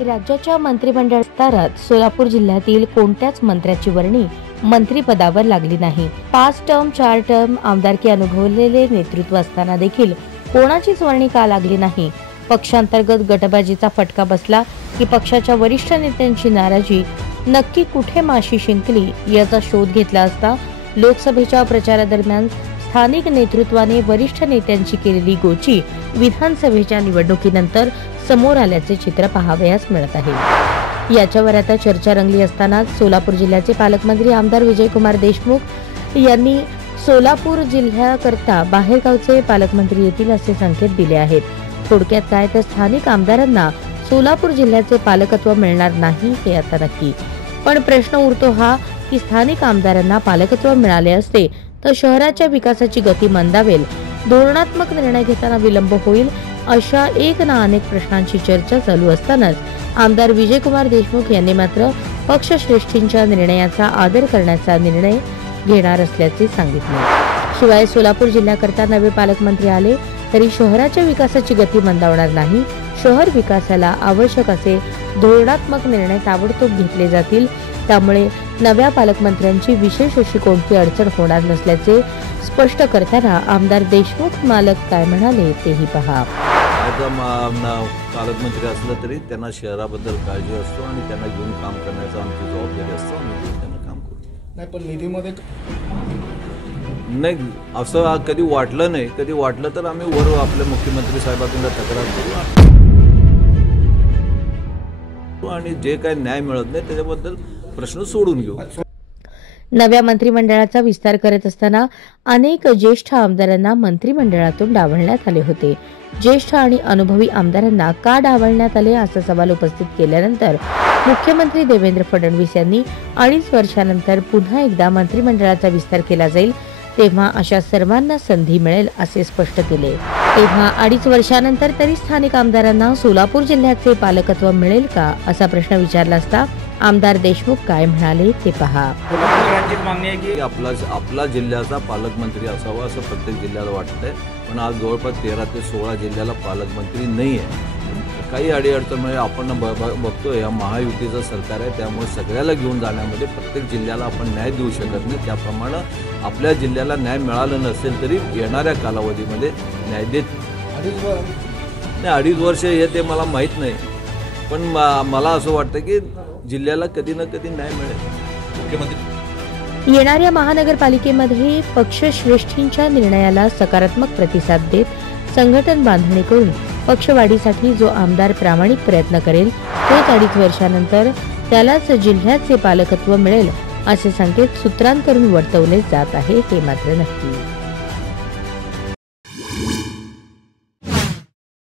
राज्याच्या मंत्रिमंडळ स्तरात सोलापूर जिल्ह्यातील कोणत्याच मंत्र्याची वर्णी मंत्रिपदावर लागली नाही। 5 टर्म 4 टर्म आमदारकी अनुभवलेले नेतृत्व असताना देखील कोणाचीच वर्णी का लागली नाही। पक्षांतर्गत गटबाजीचा फटका बसला की पक्षाच्या वरिष्ठ नेत्यांची नाराजी नक्की कुठे माशी शिंकली याचा शोध घेतला असता लोकसभेच्या प्रचारादरम्यान स्थानिक नेतृत्वाने वरिष्ठ नेत्यांची केलेली गोची विधानसभेच्या निवडणुकीनंतर समोर आल्याचे चित्र पाहावयास मिळत आहे। याच्यावर आता चर्चा रंगली असतानाच सोलापूर जिल्ह्याचे पालकमंत्री आमदार विजयकुमार देशमुख यांनी सोलापूर जिल्ह्याकरता बाहेरगावचे पालकमंत्री येतील असे संकेत दिले आहेत। थोडक्यात काय तर स्थानिक आमदारांना सोलापूर जिल्ह्याचे पालकत्व मिळणार नाही हे आता नक्की। पण प्रश्न उरतो हा की स्थानिक आमदारांना पालकत्व मिळाले असते तर शहराच्या विकासाची गती मंदावेल, धोरणात्मक निर्णय घेताना विलंब होईल अशा एक ना अनेक प्रश्नांची चर्चा चालू असतानाच आमदार विजयकुमार देशमुख यांनी मात्र पक्षश्रेष्ठींच्या निर्णयाचा आदर करण्याचा निर्णय घेणार असल्याचे सांगितले। शिवाय सोलापूर जिल्ह्याकरता नवे पालकमंत्री आले तरी शहराच्या विकासाची गती मंदावणार नाही। शहर विकासाला आवश्यक असे धोरणात्मक निर्णय ताबडतोब घेतले जातील। त्यामुळे नव्या पालकमंत्र्यांची विशेष अशी कोणती अडचण होणार नसल्याचे स्पष्ट करताना आमदार देशमुख मालक काय म्हणाले तेही पहा। पालकमंत्री असलं तरी त्यांना शहराबद्दल काळजी असतो आणि त्यांना घेऊन काम करण्याचा आमची जबाबदारी असतो आणि त्यांना काम करतो। नाही पण निधीमध्ये नाही असं कधी वाटलं नाही। कधी वाटलं तर आम्ही वर आपल्या मुख्यमंत्री साहेबांकडे तक्रार करू आणि जे काही न्याय मिळत नाही त्याच्याबद्दल प्रश्न सोडून घेऊ। नव्या मंत्रिमंडळाचा विस्तार करत असताना अनेक ज्येष्ठ आमदारांना मंत्रिमंडळातून डावलण्यात आले होते। ज्येष्ठ आणि अनुभवी आमदारांना का डावलण्यात आले असा सवाल उपस्थित केल्यानंतर मुख्यमंत्री देवेंद्र फडणवीस यांनी 2.5 वर्षानंतर पुन्हा एकदा मंत्रिमंडळाचा विस्तार केला जाईल तेव्हा अशा सर्वांना संधी मिळेल असे स्पष्ट केले। तेव्हा 2.5 वर्षानंतर तरी स्थानिक आमदारांना सोलापूर जिल्ह्याचे पालकत्व मिळेल का असा प्रश्न विचारला असता आमदार देशमुख काय म्हणाले ते पहा। मागणी आहे की आपला जिल्ह्याचा पालकमंत्री असावा असं प्रत्येक जिल्ह्याला वाटतंय, पण आज जवळपास 13 ते 16 जिल्ह्याला पालकमंत्री नाही आहे। काही अडीअडचणमुळे आपण बघतोय या महायुतीचं सरकार आहे, त्यामुळे सगळ्याला घेऊन जाण्यामध्ये प्रत्येक जिल्ह्याला आपण न्याय देऊ शकत नाही। त्याप्रमाणे आपल्या जिल्ह्याला न्याय मिळालं नसेल तरी येणाऱ्या कालावधीमध्ये न्याय देत नाही। 2.5 वर्ष हे ते मला माहीत नाही, पण मला असं वाटतं की जिल्ह्याला कधी ना कधी न्याय मिळेल। मुख्यमंत्री येणाऱ्या महानगरपालिकेमध्ये पक्षश्रेष्ठींच्या निर्णयाला सकारात्मक प्रतिसाद देत संघटन बांधणी करून पक्षवाढीसाठी जो आमदार प्रामाणिक प्रयत्न करेल तोच 2.5 वर्षानंतर त्यालाच जिल्ह्याचे पालकत्व मिळेल असे संकेत सूत्रांकडून वर्तवले जात आहे हे मात्र नक्की।